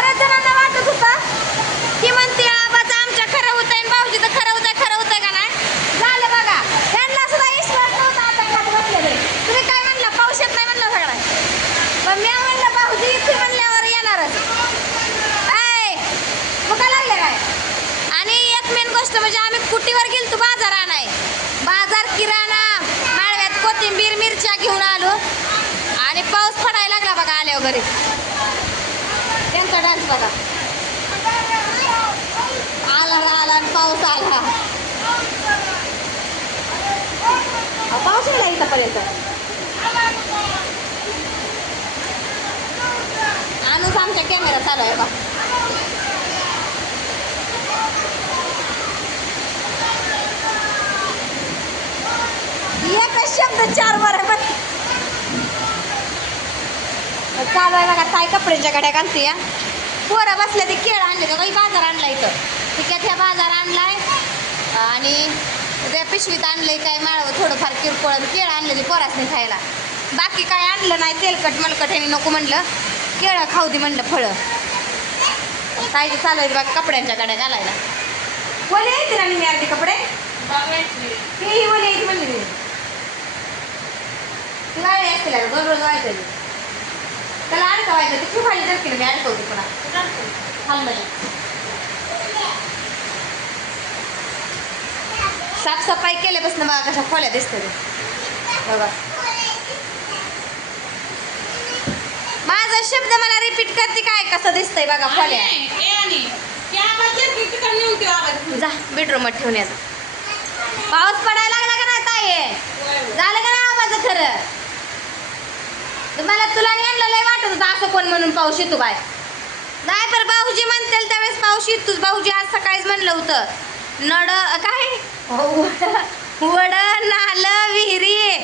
बऱ्याच जणांना वाटत होतं की म्हणते आबाचं आमच्या खरं होतंय आणि भाऊजीचं खरं होतंय का नाही. झालं बघा, त्यांना सुद्धा विश्वास नव्हता आता खात बसलेले. तुम्ही काय म्हणलं, पाऊस येत नाही म्हणलं सगळं. पण मी म्हणलं भाऊजी इथे म्हणल्यावर येणारच. भुका लागल्या काय. आणि एक मेन गोष्ट म्हणजे आम्ही कुटीवर गेलतो बाजार आणाय. बाजार किराणा माळव्यात कोथिंबीर मिरच्या घेऊन आलो आणि पाऊस पडायला लागला बघा आल्यावर घरी. त्यांचा डान्स बघा, आला आणि पाऊस आला. पाऊस आला इथंपर्यंत. आणूच आमच्या कॅमेरा चालू आहे बा. एकच शब्द 4 बरोबर चालू आहे बघा. काय कपड्यांच्या गाड्या घालते या. पोरं बसल्या ते केळ आणले का काही बाजार आणला इथं. ठीक आहे, बाजार आणलाय आणि त्या पिशवीत आणलंय काय माळवं थोडंफार किरकोळ केळं आणलं ते पोरासने खायला. बाकी काय आणलं नाही. तेलकट मलकट ह्याने नको म्हणलं, केळं खाऊ दे म्हणलं फळं. काय ते चालू आहे बघा कपड्यांच्या गाड्या घालायला. ओले येते ना मी अर्धे कपडे तेही ओले येते म्हणले मी. ती वाळे असते ना रोज व्हायचं त्याला अडकवायचं. ते खूप खाली जर मी अडकवते पुन्हा खालमध्ये. साफसफाई केल्यापासून बघा कशा खोल्या दिसते बघा. माझा शब्द मला रिपीट करते काय कसं दिसतंय बघा खोल्या. जा बेडरूम मध्ये ठेवून यायचं. पाऊस पडायला लागला का नाही ताई. झालं का नाही आवाज खरं. मला तुला नाही आणलं लय वाटत होतं असं कोण म्हणून पाऊस येतो काय. नाही पर भाऊजी म्हणतील त्यावेळेस पाऊस येतोच. भाऊजी आज सकाळीच म्हणलं होतं नड काय वड नाल विहिरी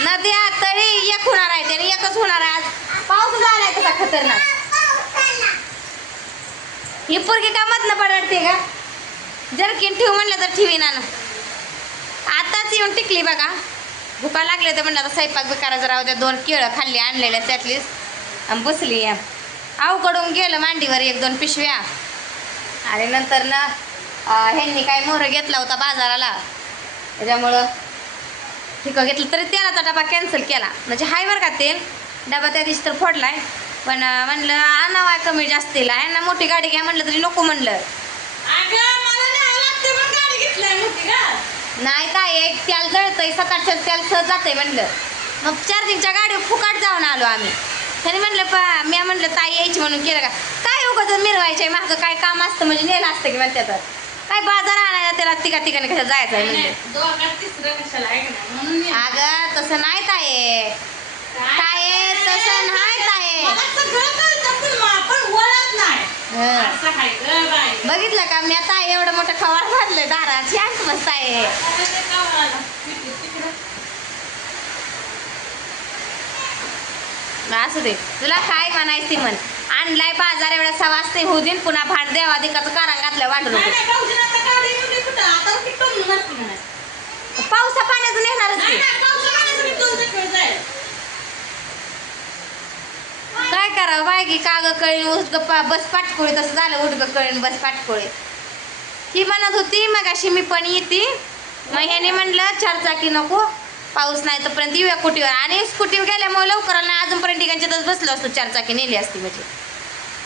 नद्या तळी एक होणार आहे. त्याने एकच होणार आहे. आज पाऊस झालाय तसा खतरनाक. ही पोरगी का मधनं पडते का. जरकीन ठेव म्हणलं तर ठेवी ना. आताच येऊन टिकली बघा. भुका लागले तर म्हणलं आता स्वयंपाक बी करायचं राहू द्या. 2 केळं खाल्ली आणलेल्या त्यातलीच आणि बसली. अवकडून गेलं मांडीवर 1-2 पिशव्या. आणि नंतर ना ह्यांनी काय मोहर घेतला होता बाजाराला त्याच्यामुळं ठिकं घेतलं तरी तेलाचा डबा कॅन्सल केला. म्हणजे हाय बरं का तेल डबा त्या दिवशी तर फोडलाय. पण म्हणलं आणावा कमी जास्तीला आहे ना. मोठी गाडी घ्या म्हणलं तरी नको म्हणलं. नाही काय एक तेल जळतंय 7-8 तेल सहज जातंय म्हणलं. मग चार्जिंगच्या गाडीवर फुकाट जाऊन आलो आम्ही. त्याने म्हणलं मी म्हणलं ताई यायची म्हणून केलं का काय उगाच मिरवायचे मागं काय काम असतं म्हणजे नेलं असतं की मला त्यात काय बाजार आणायला त्याला तिघाने कसं जायचं आहे म्हणलं. अगं तसं नाही ताई. काय तसं नाही ताई. बघितलं का मी आता एवढं मोठं खवाड घातलंय दारात. शांत मस्त आहे. असू दे तुला काय म्हणायचं ती म्हण. आणलाय बाजार एवढा 6 वाजता होऊ देईन पुन्हा भांड देवाधिकाचं कारण घातलं वाटलं. पावसा पाण्याचं नेणारच काय करावं बायकी काग कळीन उठ बस पाटकोळी. तसं झालं उठ कळीन बस पाटकोळी. ही म्हणत होती मग अशी मी पण येते. मग ह्याने म्हणलं 4 चाकी नको पाऊस नाही तोपर्यंत येऊया कुटीवर. आणि स्कूटीवर गेल्यामुळे लवकर नाही अजूनपर्यंत ठिकाणच्यातच बसलो असतो. 4 चाकी नेली असती म्हणजे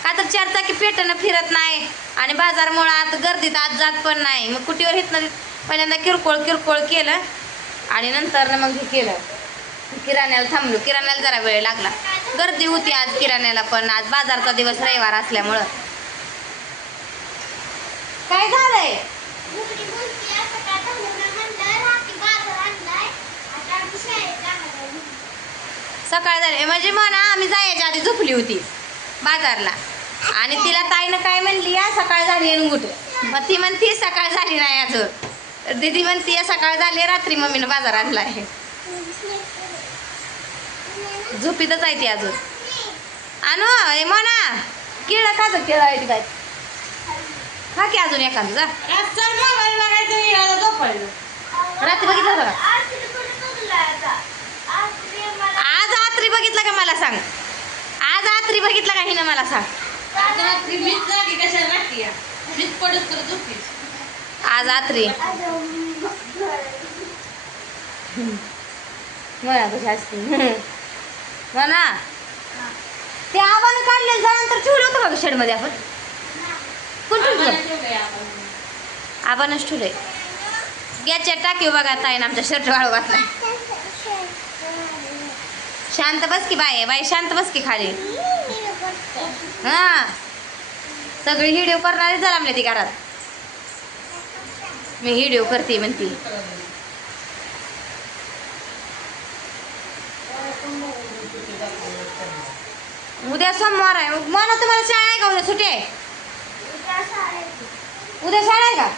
का तर 4 चाकी पेटणं फिरत नाही. आणि बाजारमुळं आता गर्दीत आज जात पण नाही. मग कुटीवर हिथनं पहिल्यांदा किरकोळ केलं आणि नंतर मग हे केलं किराण्याला थांबलो. किराण्याला जरा वेळ लागला. गर्दी होती आज किराण्याला पण. आज बाजारचा दिवस रविवार असल्यामुळं. काय झालंय सकाळ झाली म्हणजे म्हणा आम्ही जायच्या आधी झोपली होती बाजारला. आणि तिला ताईनं काय म्हणली या सकाळ झाली आणि कुठे. मग ती म्हणती सकाळ झाली नाही अजून. दीदी म्हणती सकाळ झाली रात्री मम्मीनं बाजार आणला आहे. झोपीतच आहे ती अजून. आणू हे म्हणा केळं खायचं केळं आहे काय खा की अजून एखादं जा. रात्री बघितलं का आज रात्री बघितलं का मला सांग. आज रात्री बघितलं का हिनं मला सांग. आज रात्री म्हणा कशी असते म्हणा ते आबानं काढलेलं झाल्यानंतर ठेवलं होतं का शेडमध्ये आपण कोण ठेवलं आबानच ठेवलंय गॅसच्या टाकीव बघा ताईनं आमच्या शर्ट वाळू घातलाय शांत बस की बाई शांत बस की खाली हा सगळी व्हिडिओ करणारे जरा आमल्या ती घरात मी व्हिडिओ करते म्हणती उद्या सोमवार आहे म्हणा तुम्हाला शाळा आहे का उद्या सुट्टी आहे उद्या शाळा आहे का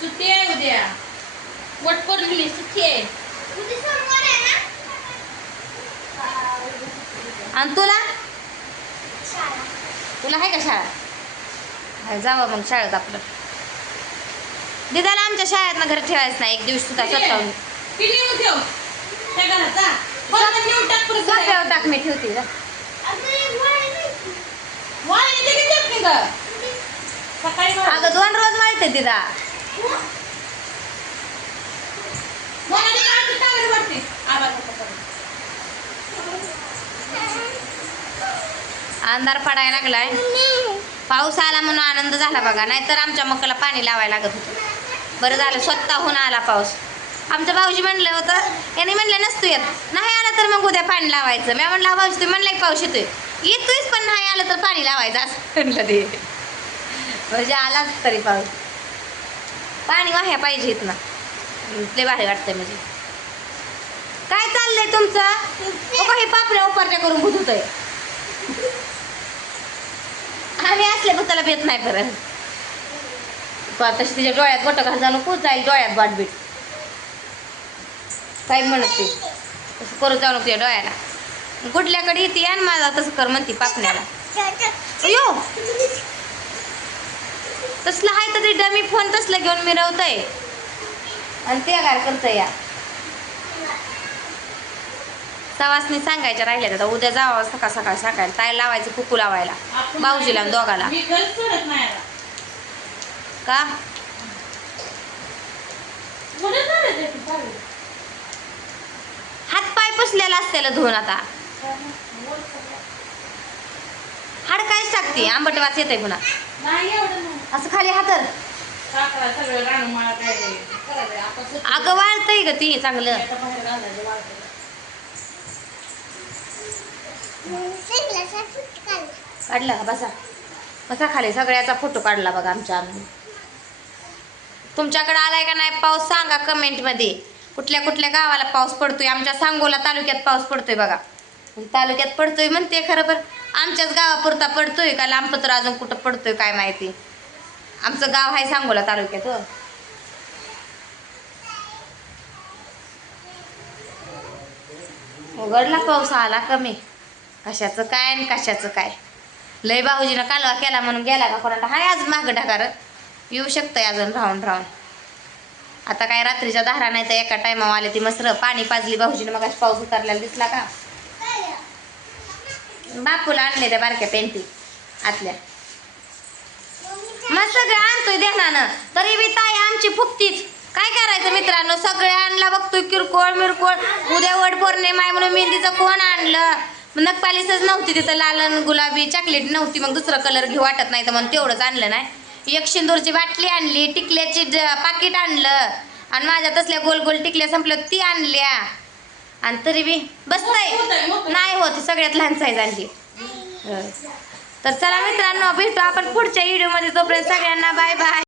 सुट्टी आहे उद्या वटपौर्णिमेला सुट्टी आहे आणि तुला आहे का शाळा जावं मग शाळेत आपलं दिदाला आमच्या शाळेत ना घर ठेवायचं नाही एक दिवस सुद्धा स्वतःहून सोप्यावर टाक मी ठेवते जा. अगं 2 रोज माहिती दिदा अंधार पडायला लागलाय पाऊस आला म्हणून आनंद झाला बघा नाहीतर आमच्या मकाला पाणी लावायला लागत होतं बरं झालं स्वतःहून आला पाऊस आमचं भाऊजी म्हणलं होतं याने म्हणलं नसतो येत नाही आला तर मग उद्या पाणी लावायचं मी म्हणलं भाऊजी तुम्ही म्हणलं पाऊस येतोयच पण नाही आलं तर पाणी लावायचं असं म्हणलं ते म्हणजे आलाच तरी पाऊस पाणी वाह्या पाहिजे इथं ना लय भारी वाटतंय म्हणजे काय चाललंय तुमचं हे पापड्या उपारच्या करून भूत होतंय आम्ही असल्या भूताला भेट नाही परत तशी तिच्या डोळ्यात बोट घाल जाणं खूप जाईल डोळ्यात बाटबीट काय म्हणत ते तसं करू जाऊ तुझ्या डोळ्याला गुडल्याकडे येते आणि माझा तसं कर म्हणते पापण्याला अयो तसलं आहे तर ते डमी फोन तसलं घेऊन मिरवतंय आणि ते काय करतंय या सवासनी सांगायच्या राहिल्या आता उद्या जावं सकाळ ताई लावायचं कुकू लावायला भाऊजीला आणि दोघाला का हात पाय पुसलेला असतेला धुवून आता हाड कायच टाकते आंबट वास येतंय पुन्हा असं खाली हातर अगं वाळतंय ग ती चांगलं काढला का बसा खाली सगळ्याचा फोटो काढला बघा आमच्या आम्ही तुमच्याकडे आलाय का नाही पाऊस सांगा कमेंट मध्ये कुठल्या गावाला पाऊस पडतोय आमच्या सांगोला तालुक्यात पाऊस पडतोय बघा तालुक्यात पडतोय म्हणते खरं पण आमच्याच गावापुरता पडतोय का लांबपत्र अजून कुठं पडतोय काय माहिती आमचं गाव आहे सांगोला तालुक्यात उघडला पाऊस आला कमी कशाचं काय आणि कशाचं काय लय भाऊजीनं कालवा केला म्हणून गेला का कोणाला हाय आज मागं ढाकार येऊ शकतंय अजून राहून आता काय रात्रीच्या धारा नाही तर एका टायमावर आले ती मस्त पाणी पाजली भाऊजीनं मग पाऊस उतरलेला दिसला का बापूला आणले त्या बारक्या पेंटी आतल्या मग सगळं आणतोय ध्यानानं तरी बी ताई आमची फुकतीच काय करायचं मित्रांनो सगळे आणला बघतोय किरकोळ मिरकोळ उद्या वड पौर्णिमा आहे म्हणून मेहंदीचं कोण आणलं नखपालिसच नव्हती तिथं लाल गुलाबी चॉकलेट नव्हती मग दुसरं कलर घेऊ वाटत नाही तर मग तेवढंच आणलं नाही एक सिंदूरची बाटली आणली टिकल्याची पाकिट आणलं आणि माझ्या तसल्या गोल गोल टिकल्या संपल्या ती आणल्या आणि तरी बी बसतंय नाही होती सगळ्यात लहान साईज आणली तर चला मित्रांनो भेटू आपण पुढच्या व्हिडिओमध्ये तोपर्यंत सगळ्यांना बाय बाय